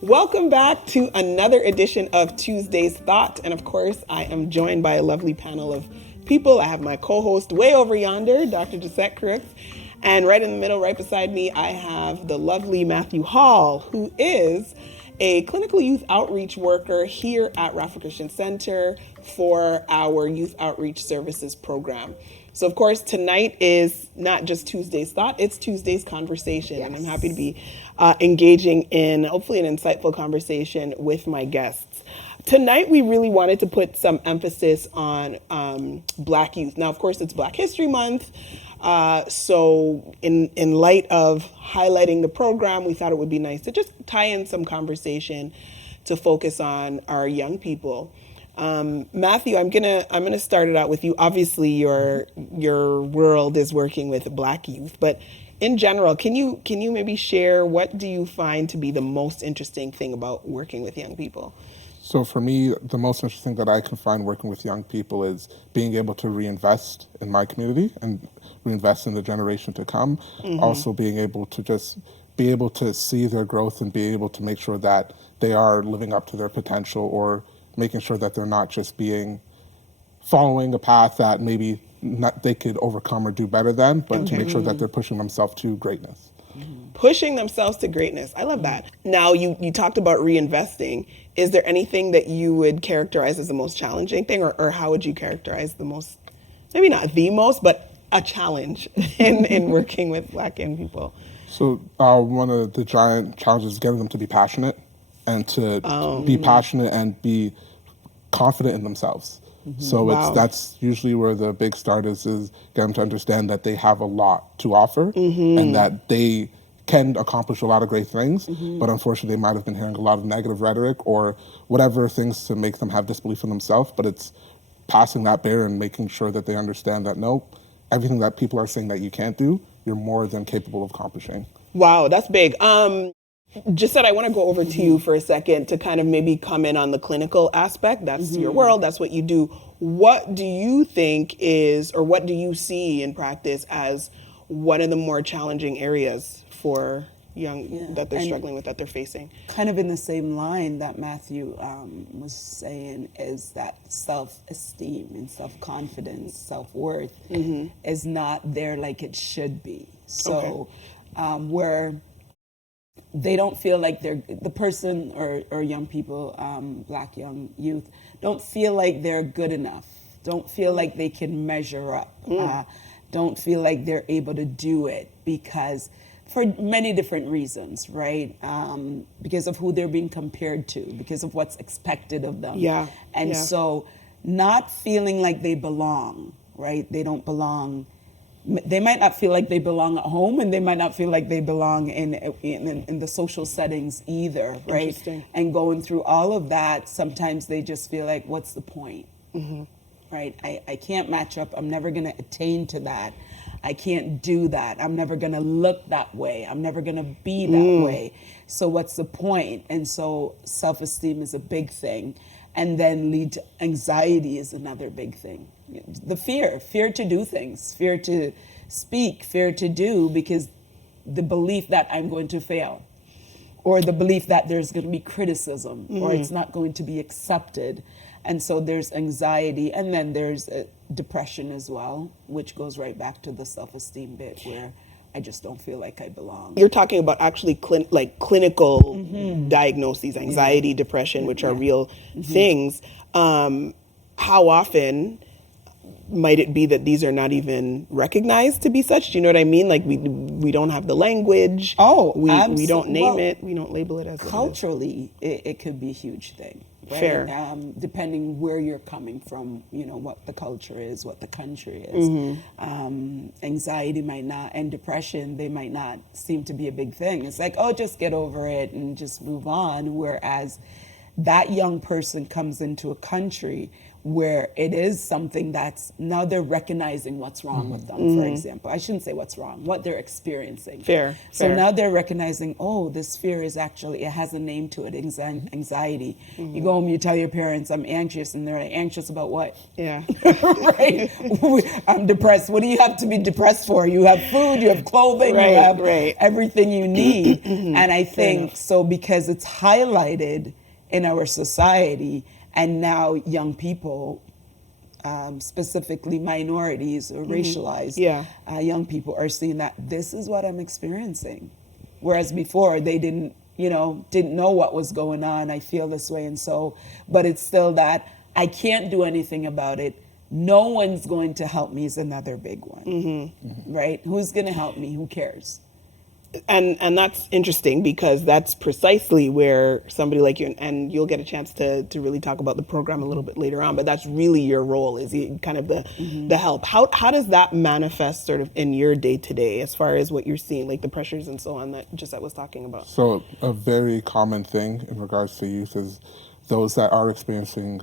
Welcome back to another edition of Tuesday's Thought. And of course, I am joined by a lovely panel of people. I have my co-host way over yonder, Dr. Jassett Crooks. And right in the middle, right beside me, I have the lovely Matthew Hall, who is a clinical youth outreach worker here at Rapha Christian Center for our Youth Outreach Services program. So, of course, tonight is not just Tuesday's Thought, it's Tuesday's Conversation. Yes. And I'm happy to be engaging in, hopefully, an insightful conversation with my guests. Tonight, we really wanted to put some emphasis on Black youth. Now, of course, it's Black History Month. So in light of highlighting the program, we thought it would be nice to just tie in some conversation to focus on our young people. Matthew, I'm gonna start it out with you. Obviously, your world is working with Black youth, but in general, can you maybe share what do you find to be the most interesting thing about working with young people? So for me, the most interesting that I can find working with young people is being able to reinvest in my community and reinvest in the generation to come. Mm-hmm. Also being able to just be able to see their growth and be able to make sure that they are living up to their potential, or making sure that they're not just following a path that maybe they could overcome or do better than, but to make sure that they're pushing themselves to greatness. Mm-hmm. Pushing themselves to greatness. I love that. Now, you talked about reinvesting. Is there anything that you would characterize as the most challenging thing, or how would you characterize the most, maybe not the most, but a challenge in working with Black young people? So one of the giant challenges is getting them to be passionate and to be passionate and be confident in themselves. Mm-hmm. So that's usually where the big start is get them to understand that they have a lot to offer, and that they can accomplish a lot of great things, but unfortunately they might have been hearing a lot of negative rhetoric or whatever things to make them have disbelief in themselves, but it's passing that barrier and making sure that they understand that no, everything that people are saying that you can't do, you're more than capable of accomplishing. Wow, that's big. Just said I want to go over to you for a second to kind of maybe come in on the clinical aspect. That's your world, that's what you do. What do you think is, or what do you see in practice as one of the more challenging areas for young that they're struggling with, that they're facing? Kind of in the same line that Matthew was saying, is that self-esteem and self-confidence, self-worth is not there like it should be. So where they don't feel like they're, the person or young people, Black young youth, don't feel like they're good enough, don't feel like they can measure up, don't feel like they're able to do it because for many different reasons, right? Because of who they're being compared to, because of what's expected of them. So not feeling like they belong, right? They don't belong. They might not feel like they belong at home, and they might not feel like they belong in the social settings either, right? And going through all of that, sometimes they just feel like, what's the point? Right? I can't match up. I'm never going to attain to that. I can't do that. I'm never going to look that way. I'm never going to be that way. So what's the point? And so self-esteem is a big thing. And then lead to anxiety is another big thing. The fear to do things, fear to speak, fear to do, because the belief that I'm going to fail, or the belief that there's going to be criticism, or it's not going to be accepted. And so there's anxiety, and then there's depression as well, which goes right back to the self-esteem bit where I just don't feel like I belong. You're talking about actually clinical diagnoses, anxiety, depression, which are real things. How often might it be that these are not even recognized to be such? Do you know what I mean? Like we don't have the language. We don't name it. We don't label it as culturally. It could be a huge thing. Right? Fair. Depending where you're coming from, what the culture is, what the country is. Anxiety might not, and depression, they might not seem to be a big thing. It's like, just get over it and just move on. Whereas that young person comes into a country where it is something that's now they're recognizing what's wrong with them, for example. I shouldn't say what's wrong, what they're experiencing. So now they're recognizing, oh, this fear is actually, it has a name to it, anxiety. You go home, you tell your parents, I'm anxious, and they're like, anxious about what? Yeah. Right? I'm depressed. What do you have to be depressed for? You have food, you have clothing, you have everything you need. And I think so because it's highlighted in our society, and now young people, specifically minorities or racialized young people, are seeing that this is what I'm experiencing. Whereas before they didn't know what was going on. I feel this way, and so, but it's still that I can't do anything about it. No one's going to help me is another big one, right? Who's going to help me? Who cares? And that's interesting because that's precisely where somebody like you, and you'll get a chance to really talk about the program a little bit later on, but that's really your role, is kind of the help. How does that manifest sort of in your day-to-day as far as what you're seeing, like the pressures and so on that Jassett was talking about? So a very common thing in regards to youth is those that are experiencing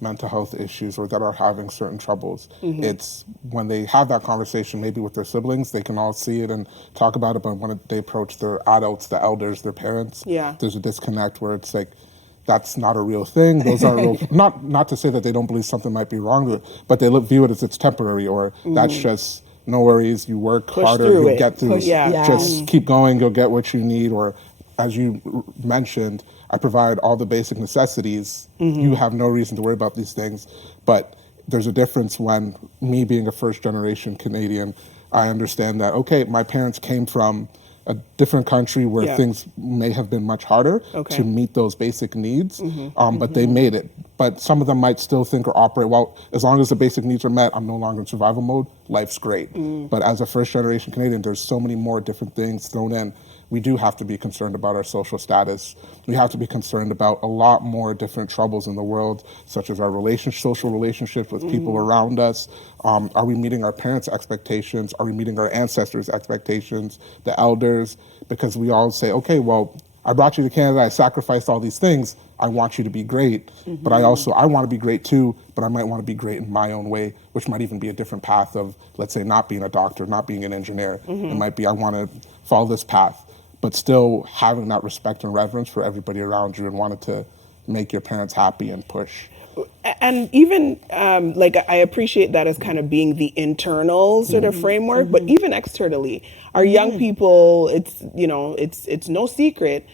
mental health issues or that are having certain troubles. It's when they have that conversation maybe with their siblings, they can all see it and talk about it, but when they approach their adults, the elders, their parents, there's a disconnect where it's like, that's not a real thing. Those are real, not to say that they don't believe something might be wrong, but they view it as it's temporary, or that's just, no worries, you work harder, you'll get through. Just keep going, you'll get what you need. Or as you mentioned, I provide all the basic necessities. You have no reason to worry about these things. But there's a difference when me being a first generation Canadian, I understand that, okay, my parents came from a different country where things may have been much harder to meet those basic needs, but they made it. But some of them might still think or operate, well, as long as the basic needs are met, I'm no longer in survival mode, life's great. But as a first generation Canadian, there's so many more different things thrown in. We do have to be concerned about our social status. We have to be concerned about a lot more different troubles in the world, such as our social relationships with people around us. Are we meeting our parents' expectations? Are we meeting our ancestors' expectations, the elders? Because we all say, okay, well, I brought you to Canada, I sacrificed all these things, I want you to be great. But I want to be great too, but I might want to be great in my own way, which might even be a different path of, let's say, not being a doctor, not being an engineer. It might be, I want to follow this path, but still having that respect and reverence for everybody around you and wanting to make your parents happy and push. And even like I appreciate that as kind of being the internal sort of framework, but even externally, our young people, it's no secret,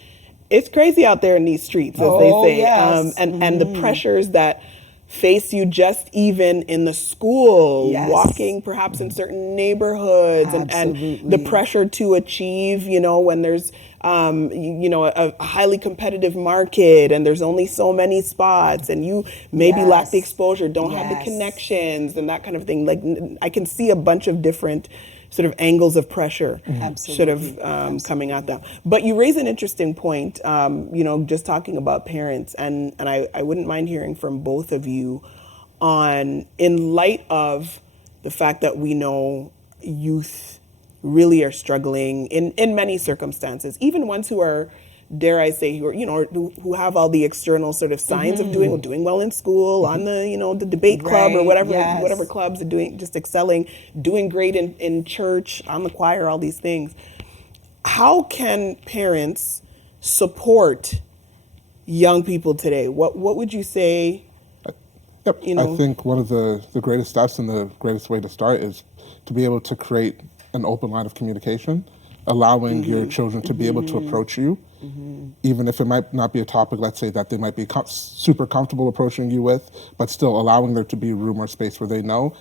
it's crazy out there in these streets, as they say, and the pressures that face you just even in the school, walking perhaps in certain neighborhoods, and the pressure to achieve, when there's, a highly competitive market and there's only so many spots and you maybe lack the exposure, don't have the connections and that kind of thing. Like I can see a bunch of different sort of angles of pressure sort of coming at them. But you raise an interesting point, just talking about parents, and I wouldn't mind hearing from both of you on, in light of the fact that we know youth really are struggling in many circumstances, even ones who are, dare I say, who have all the external sort of signs of doing well in school, on the debate club or whatever clubs are doing, just excelling, doing great in church, on the choir, all these things. How can parents support young people today? What would you say? I think one of the greatest steps and the greatest way to start is to be able to create an open line of communication, allowing your children to be able to approach you, even if it might not be a topic, let's say, that they might be super comfortable approaching you with, but still allowing there to be room or space where they know,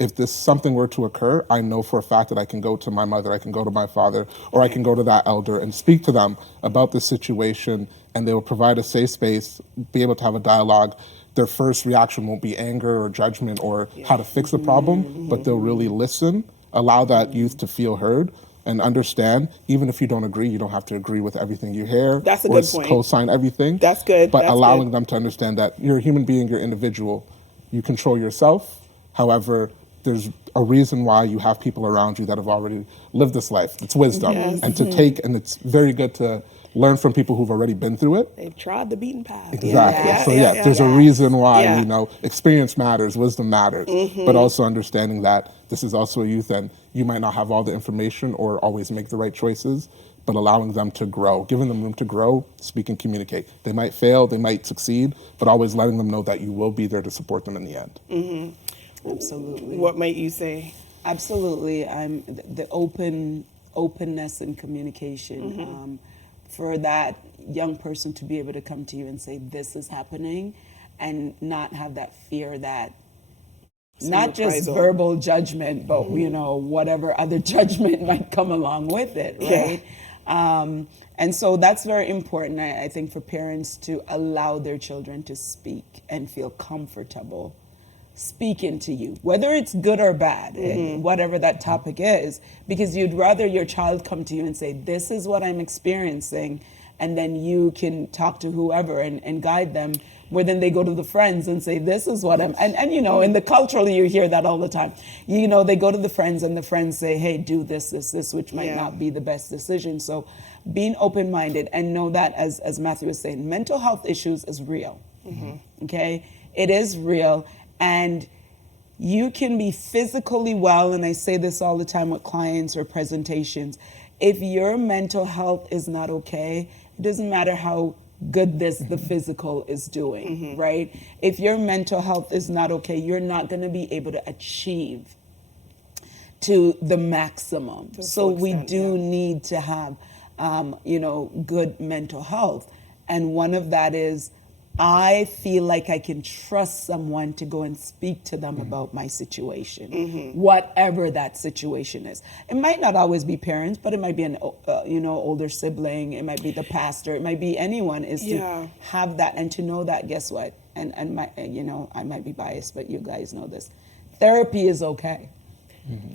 if something were to occur, I know for a fact that I can go to my mother, I can go to my father, or I can go to that elder and speak to them about the situation, and they will provide a safe space, be able to have a dialogue. Their first reaction won't be anger or judgment or how to fix the problem, but they'll really listen, allow that youth to feel heard and understand. Even if you don't agree, you don't have to agree with everything you hear. That's a good point. Co-sign everything. That's good. But allowing them to understand that you're a human being, you're individual. You control yourself. However, there's a reason why you have people around you that have already lived this life. It's wisdom. And to take, and it's very good to learn from people who've already been through it. They've trod the beaten path. Exactly. There's a reason why, you know, experience matters, wisdom matters, but also understanding that this is also a youth and you might not have all the information or always make the right choices, but allowing them to grow, giving them room to grow, speak and communicate. They might fail, they might succeed, but always letting them know that you will be there to support them in the end. Absolutely. What might you say? Absolutely. I'm the openness and communication. For that young person to be able to come to you and say, this is happening, and not have that fear that not just verbal judgment, but you know, whatever other judgment might come along with it, right? And so that's very important, I think, for parents to allow their children to speak and feel comfortable speaking to you, whether it's good or bad, whatever that topic is, because you'd rather your child come to you and say, this is what I'm experiencing, and then you can talk to whoever and guide them, where then they go to the friends and say, this is what I'm, and you know, in the culturally you hear that all the time. You know, they go to the friends and the friends say, hey, do this, which might not be the best decision. So being open-minded and know that, as Matthew was saying, mental health issues is real, okay? It is real, and you can be physically well, and I say this all the time with clients or presentations, if your mental health is not okay, it doesn't matter how good the physical is doing, right? If your mental health is not okay, you're not going to be able to achieve to the maximum. So we do need to have, you know, good mental health. And one of that is, I feel like I can trust someone to go and speak to them about my situation, whatever that situation is. It might not always be parents, but it might be an you know, older sibling. It might be the pastor. It might be anyone. Is to have that and to know that. Guess what? And my, you know, I might be biased, but you guys know this. Therapy is okay.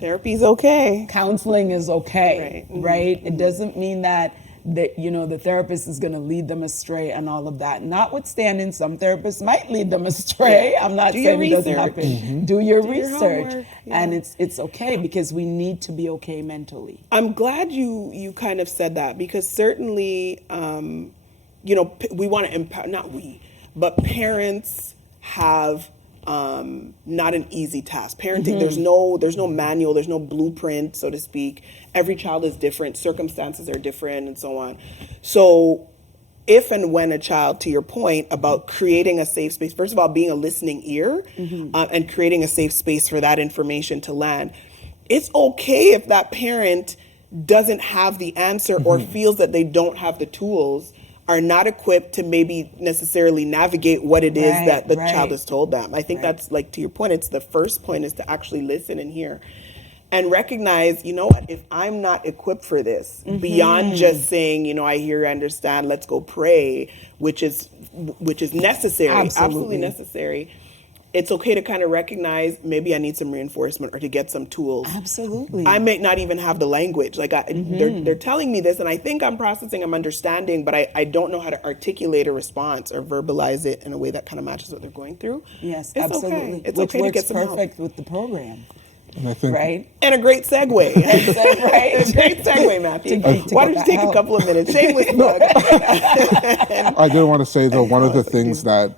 Therapy is okay. Counseling is okay, right? It doesn't mean that you know, the therapist is going to lead them astray and all of that. Notwithstanding, some therapists might lead them astray. I'm not saying it doesn't happen. Do your research. And it's okay, because we need to be okay mentally. I'm glad you kind of said that, because certainly, you know, we want to empower, not we, but parents have not an easy task. Parenting, there's no manual, there's no blueprint, so to speak. Every child is different, circumstances are different, and so on. So if and when a child, to your point about creating a safe space, first of all, being a listening ear, and creating a safe space for that information to land, it's okay if that parent doesn't have the answer or feels that they don't have the tools, are not equipped to maybe necessarily navigate what it is that the child has told them. I think that's, like, to your point, it's the first point is to actually listen and hear and recognize, you know what, if I'm not equipped for this, beyond just saying, you know, I hear, I understand, let's go pray, which is necessary, absolutely necessary. It's okay to kind of recognize maybe I need some reinforcement or to get some tools. Absolutely. I may not even have the language. Like they're telling me this and I think I'm processing, I'm understanding, but I don't know how to articulate a response or verbalize it in a way that kind of matches what they're going through. Yes, it's absolutely. Okay. It's Which okay works to get some perfect help. with the program. And I think, right? And a great segue. Right. A great segue, Matthew. To Why don't you take a couple of minutes? Shameless plug. I did want to say, though, one of the things that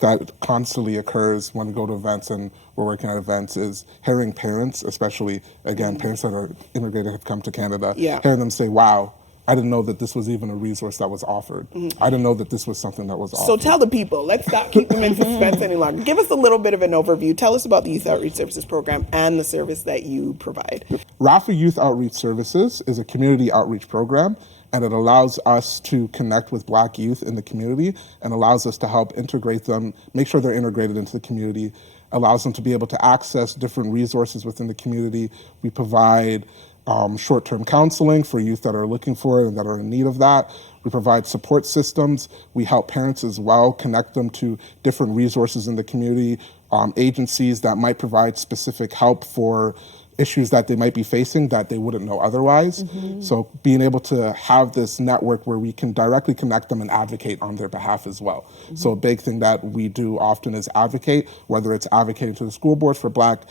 that constantly occurs when we go to events and we're working at events is hearing parents, especially, again, parents that are immigrated, have come to Canada, hearing them say, wow, I didn't know that this was even a resource that was offered. I didn't know that this was something that was offered. So tell the people, let's not keep them in suspense any longer. Give us a little bit of an overview. Tell us about the Youth Outreach Services Program and the service that you provide. Rapha Youth Outreach Services is a community outreach program, and it allows us to connect with Black youth in the community and allows us to help integrate them, make sure they're integrated into the community, allows them to be able to access different resources within the community. We provide short-term counseling for youth that are looking for it and that are in need of that. We provide support systems. We help parents as well, connect them to different resources in the community, agencies that might provide specific help for issues that they might be facing that they wouldn't know otherwise. So being able to have this network where we can directly connect them and advocate on their behalf as well. So a big thing that we do often is advocate, whether it's advocating to the school boards for Black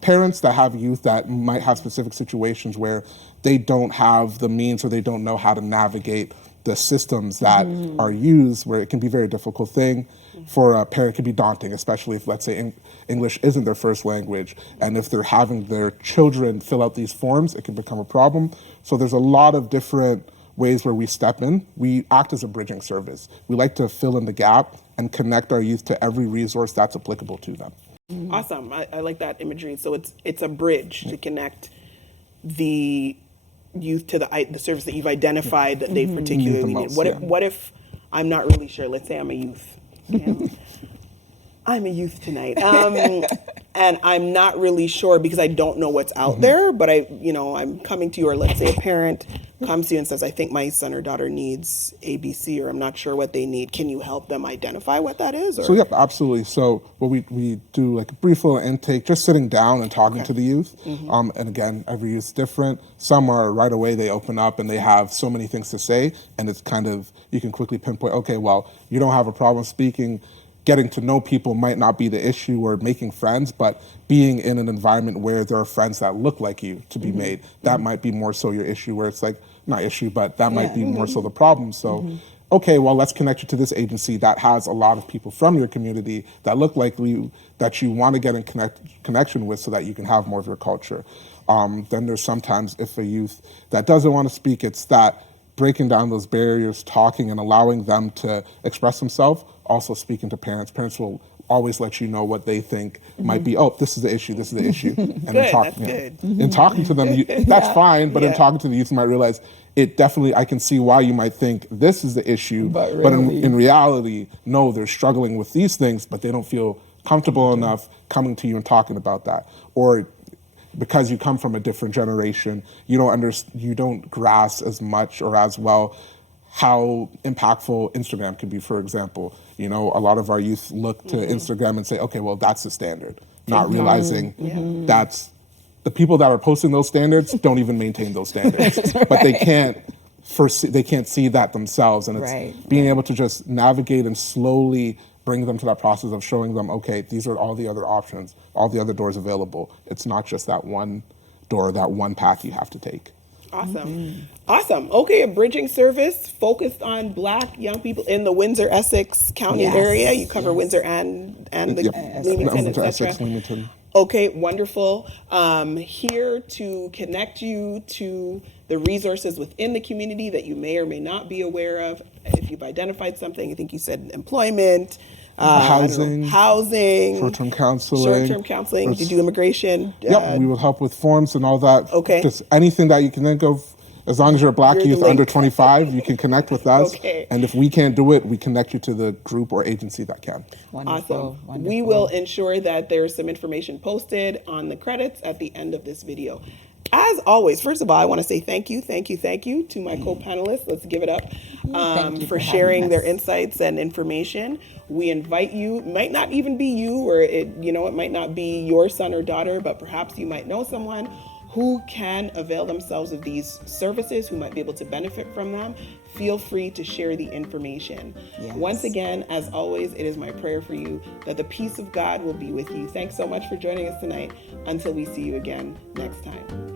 parents that have youth that might have specific situations where they don't have the means or they don't know how to navigate the systems that are used, where it can be a very difficult thing. For a parent, it can be daunting, especially if, let's say, English isn't their first language, and if they're having their children fill out these forms, it can become a problem. So there's a lot of different ways where we step in. We act as a bridging service. We like to fill in the gap and connect our youth to every resource that's applicable to them. Awesome. I like that imagery. So it's a bridge to connect the youth to the service that you've identified that they particularly need. What if I'm not really sure? Let's say I'm a youth. I'm a youth tonight, and I'm not really sure because I don't know what's out there. But I'm coming to you, or let's say a parent comes to you and says, "I think my son or daughter needs ABC, or I'm not sure what they need." Can you help them identify what that is? Or? So yep, absolutely. So what we do, like a brief little intake, just sitting down and talking to the youth. And again, every youth's different. Some are right away, they open up and they have so many things to say, and it's kind of, you can quickly pinpoint, okay, well, you don't have a problem speaking. Getting to know people might not be the issue, or making friends, but being in an environment where there are friends that look like you to be made, that might be more so your issue, where it's like, not issue, but that might be more so the problem. So, okay, well, let's connect you to this agency that has a lot of people from your community that look like you, that you want to get in connection with so that you can have more of your culture. Then there's sometimes, if a youth that doesn't want to speak, it's that breaking down those barriers, talking and allowing them to express themselves. Also speaking to parents. Parents will always let you know what they think might be, oh, this is the issue, this is the issue. And good, in talking to them, that's fine, but in talking to the youth, you might realize it definitely, I can see why you might think this is the issue, but in reality, no, they're struggling with these things, but they don't feel comfortable enough coming to you and talking about that. Or because you come from a different generation, you don't grasp as much or as well how impactful Instagram can be, for example. A lot of our youth look to Instagram and say, okay, well, that's the standard, not realizing that's the people that are posting those standards don't even maintain those standards, but they can't see that themselves. And it's being able to just navigate and slowly bring them to that process of showing them, okay, these are all the other options, all the other doors available. It's not just that one door, that one path you have to take. Awesome. Okay, a bridging service focused on Black young people in the Windsor, Essex County area. You cover Windsor and the Leamington, etc. Okay, wonderful. Here to connect you to the resources within the community that you may or may not be aware of. If you've identified something, I think you said employment, housing, short-term counseling. Did you do immigration? Yep, we will help with forms and all that. Okay. Just anything that you can think of. As long as you're a Black youth under 25, you can connect with us. Okay. And if we can't do it, we connect you to the group or agency that can. Awesome. We will ensure that there's some information posted on the credits at the end of this video. As always, first of all, I want to say thank you to my co-panelists. Let's give it up for sharing their insights and information. We invite you, might not even be you, or it might not be your son or daughter, but perhaps you might know someone who can avail themselves of these services, who might be able to benefit from them. Feel free to share the information. Once again, as always, it is my prayer for you that the peace of God will be with you. Thanks so much for joining us tonight. Until we see you again next time.